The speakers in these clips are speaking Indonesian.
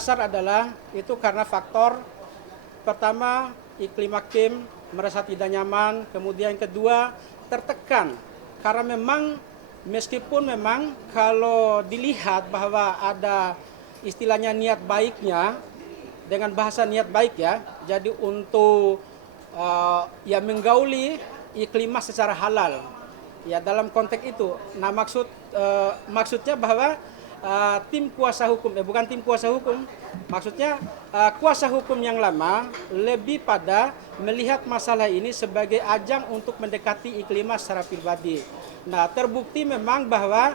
mendasar adalah itu karena faktor pertama iklim hakim merasa tidak nyaman, kemudian kedua tertekan karena memang meskipun memang kalau dilihat bahwa ada istilahnya niat baiknya dengan bahasa niat baik ya, jadi untuk ya menggauli iklimah secara halal ya dalam konteks itu. Nah maksudnya bahwa tim kuasa hukum bukan tim kuasa hukum, maksudnya kuasa hukum yang lama lebih pada melihat masalah ini sebagai ajang untuk mendekati iklimah secara pribadi. Nah terbukti memang bahwa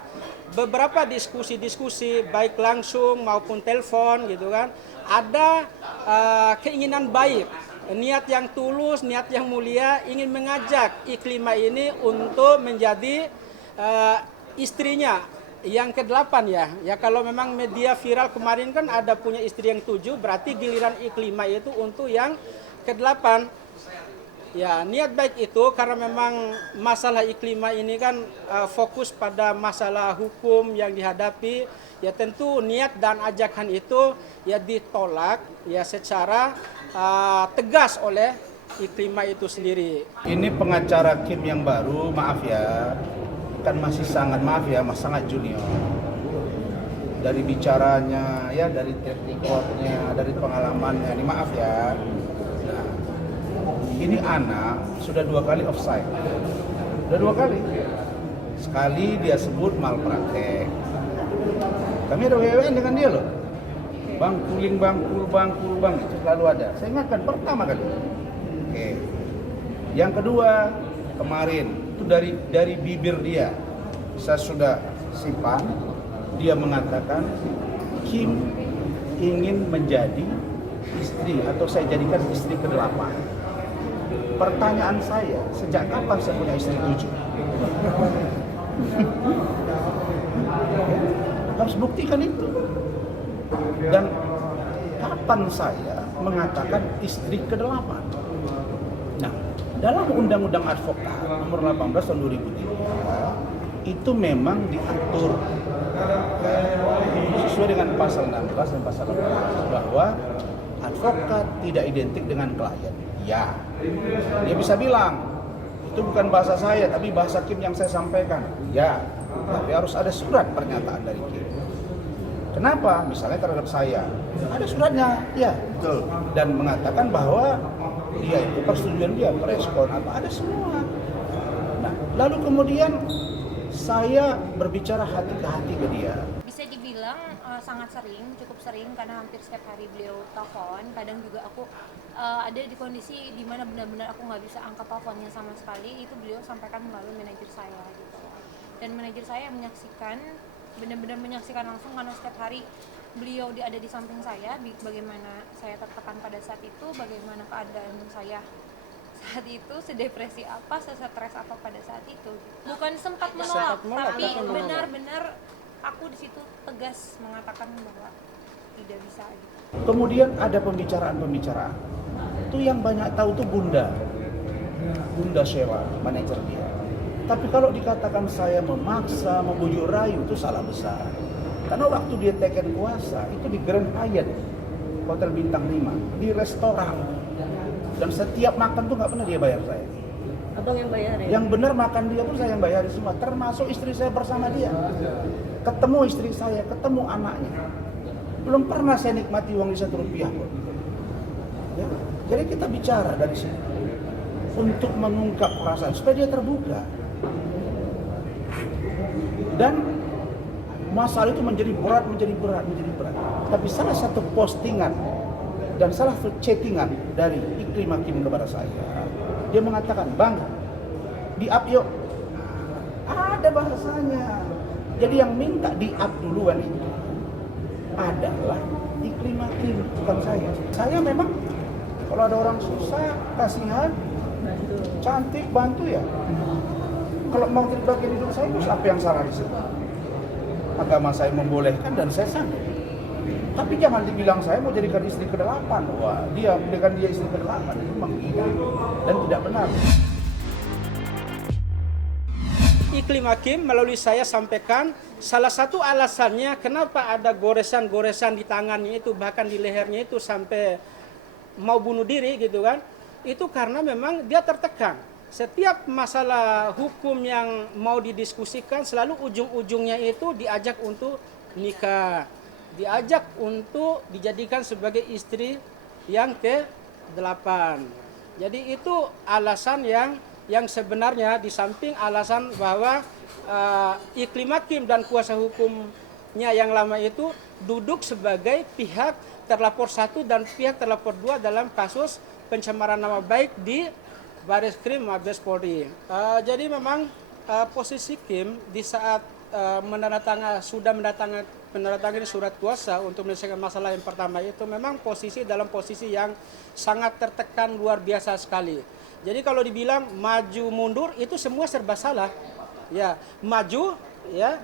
beberapa diskusi baik langsung maupun telepon gitu kan, ada keinginan baik, niat yang tulus, niat yang mulia ingin mengajak iklimah ini untuk menjadi istrinya yang ke-8 ya kalau memang media viral kemarin kan ada punya istri yang 7, berarti giliran iklimah itu untuk yang ke-8. Ya niat baik itu karena memang masalah iklimah ini kan fokus pada masalah hukum yang dihadapi, ya tentu niat dan ajakan itu ya ditolak ya secara tegas oleh iklimah itu sendiri. Ini pengacara Kim yang baru, maaf ya, kan masih sangat junior. Dari bicaranya, ya dari track recordnya, dari pengalamannya, ini maaf ya. Nah, ini anak sudah 2 kali offside, udah 2 kali. Sekali dia sebut malpraktek. Kami ada WWN dengan dia loh. Bang, kuling bang, itu selalu ada. Saya ingatkan pertama kali. Oke. Yang kedua, kemarin itu dari bibir dia, saya sudah simpan, dia mengatakan Kim ingin menjadi istri atau saya jadikan istri ke-8. Pertanyaan saya, sejak kapan saya punya istri 7? Harus buktikan itu. Dan kapan saya mengatakan istri ke-8? Nah, dalam Undang-Undang Advokat nomor 18 tahun 2003 itu memang diatur sesuai dengan pasal 16 dan pasal 18 bahwa advokat tidak identik dengan klien. Ya, dia bisa bilang itu bukan bahasa saya tapi bahasa Kim yang saya sampaikan. Ya, tapi harus ada surat pernyataan dari Kim. Kenapa? Misalnya terhadap saya ada suratnya, ya betul, dan mengatakan bahwa dia itu persetujuan dia, merespon apa, ada semua. Nah, lalu kemudian saya berbicara hati ke hati ke dia. Bisa dibilang sangat sering, cukup sering karena hampir setiap hari beliau telepon. Kadang juga aku ada di kondisi di mana benar-benar aku nggak bisa angkat teleponnya sama sekali. Itu beliau sampaikan melalui manajer saya gitu. Dan manajer saya menyaksikan, benar-benar menyaksikan langsung karena setiap hari beliau ada di samping saya, bagaimana saya tertekan pada saat itu, bagaimana keadaan saya saat itu, sedepresi apa, sestres apa pada saat itu. Bukan sempat menolak, tapi benar-benar aku di situ tegas mengatakan bahwa tidak bisa gitu. Kemudian ada pembicaraan. Itu yang banyak tahu tuh Bunda Sheila, manajer dia. Tapi kalau dikatakan saya memaksa, membujuk rayu, itu salah besar. Karena waktu dia teken kuasa, itu di Grand Hyatt, Hotel Bintang 5, di restoran. Dan setiap makan tuh nggak pernah dia bayar saya. Abang yang bayar ya? Yang benar makan dia pun saya yang bayar semua, termasuk istri saya bersama dia. Ketemu istri saya, ketemu anaknya. Belum pernah saya nikmati uang di Rp1 pun. Ya. Jadi kita bicara dari sini untuk mengungkap perasaan supaya dia terbuka. Dan masalah itu menjadi berat. Tapi salah satu postingan dan salah satu chattingan dari Iklimah Kim kepada saya, dia mengatakan, "Bang, di-up yuk." Ada bahasanya. Jadi yang minta di-up duluan itu adalah Iklimah Kim, bukan saya. Saya memang kalau ada orang susah, kasihan, cantik, bantu ya. Kalau mau bagian hidup saya, terus apa yang salah di situ? Agama saya membolehkan dan saya sanggup. Tapi jangan dibilang saya mau jadikan istri ke-8. Wah, dia menjadikan dia istri ke-8 itu memang gila dan tidak benar. Iklim Hakim melalui saya sampaikan salah satu alasannya kenapa ada goresan-goresan di tangannya itu, bahkan di lehernya itu sampai mau bunuh diri gitu kan, itu karena memang dia tertekan. Setiap masalah hukum yang mau didiskusikan selalu ujung-ujungnya itu diajak untuk nikah, diajak untuk dijadikan sebagai istri yang ke-8. Jadi itu alasan yang sebenarnya di samping alasan bahwa Iklim Hakim dan kuasa hukumnya yang lama itu duduk sebagai pihak terlapor 1 dan pihak terlapor 2 dalam kasus pencemaran nama baik di Bareskrim Mabes Polri. Jadi memang posisi Kim di saat sudah menandatangani surat kuasa untuk menyelesaikan masalah yang pertama itu memang dalam posisi yang sangat tertekan luar biasa sekali. Jadi kalau dibilang maju mundur itu semua serba salah. Ya, maju ya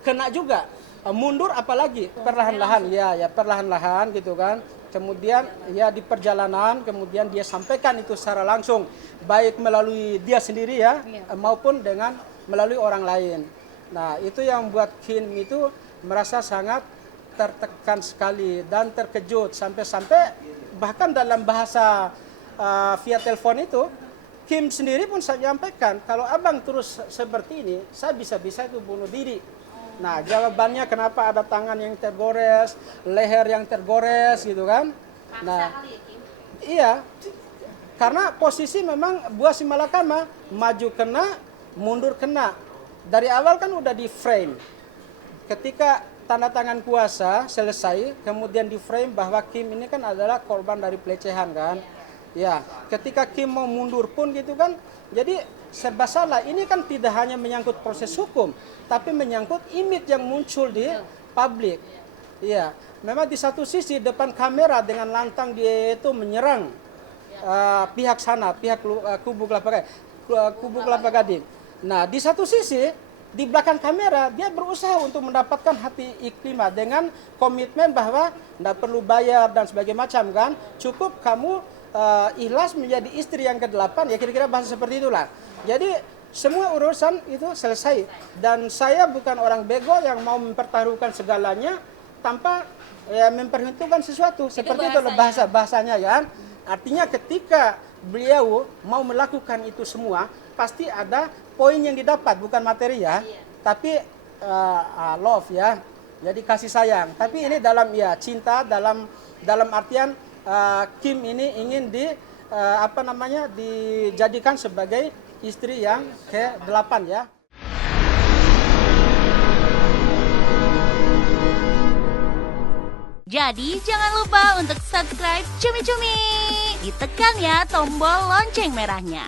kena juga. Mundur apalagi perlahan-lahan ya perlahan-lahan gitu kan. Kemudian ya di perjalanan kemudian dia sampaikan itu secara langsung baik melalui dia sendiri ya maupun dengan melalui orang lain. Nah, itu yang buat Kim itu merasa sangat tertekan sekali dan terkejut sampai bahkan dalam bahasa via telepon itu Kim sendiri pun saya sampaikan kalau abang terus seperti ini saya bisa-bisa itu bunuh diri. Nah, jawabannya kenapa ada tangan yang tergores, leher yang tergores gitu kan. Nah, iya, karena posisi memang buah si malakama, maju kena, mundur kena. Dari awal kan udah di frame. Ketika tanda tangan kuasa selesai, kemudian di frame bahwa Kim ini kan adalah korban dari pelecehan kan. Ya, ketika Kim mau mundur pun gitu kan, jadi serba salah. Ini kan tidak hanya menyangkut proses hukum, tapi menyangkut image yang muncul di publik. Ya, memang di satu sisi depan kamera dengan lantang dia itu menyerang pihak sana, pihak kubu Kelapa Gading. Nah, di satu sisi di belakang kamera dia berusaha untuk mendapatkan hati Iklimah dengan komitmen bahwa tidak perlu bayar dan sebagainya macam kan, cukup kamu ikhlas menjadi istri yang ke-8 ya kira-kira bahasa seperti itulah. Jadi semua urusan itu selesai dan saya bukan orang bego yang mau mempertaruhkan segalanya tanpa memperhitungkan sesuatu seperti itu bahasanya ya. Artinya ketika beliau mau melakukan itu semua pasti ada poin yang didapat, bukan materi ya, tapi love ya, jadi kasih sayang. Tapi ini dalam ya cinta dalam artian Kim ini ingin dijadikan sebagai istri yang ke-8 ya. Jadi jangan lupa untuk subscribe Cumi Cumi. Ditekan ya tombol lonceng merahnya.